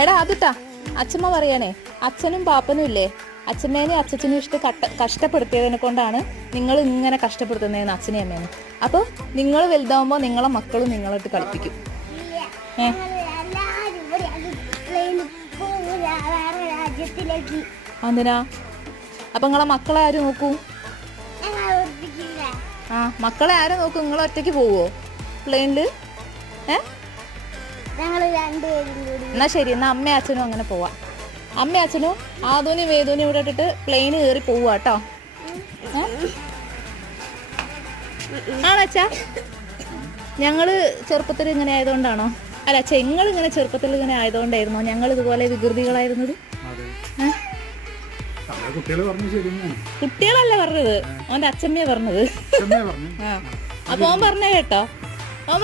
എടാ അതിട്ടാ അച്ഛമ്മ പറയാനേ, അച്ഛനും പാപ്പനും ഇല്ലേ, അച്ഛമ്മേനെയും അച്ഛനും കഷ്ടപ്പെടുത്തിയതിനെ കൊണ്ടാണ് നിങ്ങൾ ഇങ്ങനെ കഷ്ടപ്പെടുത്തുന്നതെന്ന് അച്ഛനെയും അമ്മേനും. അപ്പോൾ നിങ്ങൾ വലുതാവുമ്പോൾ നിങ്ങളെ മക്കളും നിങ്ങളായിട്ട് കളിപ്പിക്കും. എന്തിനാ? അപ്പൊ നിങ്ങളെ മക്കളെ ആരും നോക്കൂ? മക്കളെ ആരും നോക്കും? നിങ്ങൾ ഒറ്റയ്ക്ക് പോവോ പ്ലെയിനില്? എന്നാ ശരി, എന്നാ അമ്മയും അച്ഛനും അങ്ങനെ പോവാം. അമ്മയും അച്ഛനും ആദൂനും വേദൂനും ഇവിടെ ഇട്ടിട്ട് പ്ലെയിന് കയറി പോവാ കേട്ടോ. ആണച്ചാ? ഞങ്ങള് ചെറുപ്പത്തിൽ ഇങ്ങനെ ആയതുകൊണ്ടാണോ? അല്ല, നിങ്ങൾ ഇങ്ങനെ ചെറുപ്പത്തിൽ ഇങ്ങനെ ആയതുകൊണ്ടായിരുന്നോ ഞങ്ങൾ ഇതുപോലെ വികൃതികളായിരുന്നത്? കുട്ടികളല്ല പറഞ്ഞത്, അവന്റെ അച്ഛമ്മയെ പറഞ്ഞത്. അപ്പൊ ഓൻ പറഞ്ഞ കേട്ടോ, ഓൻ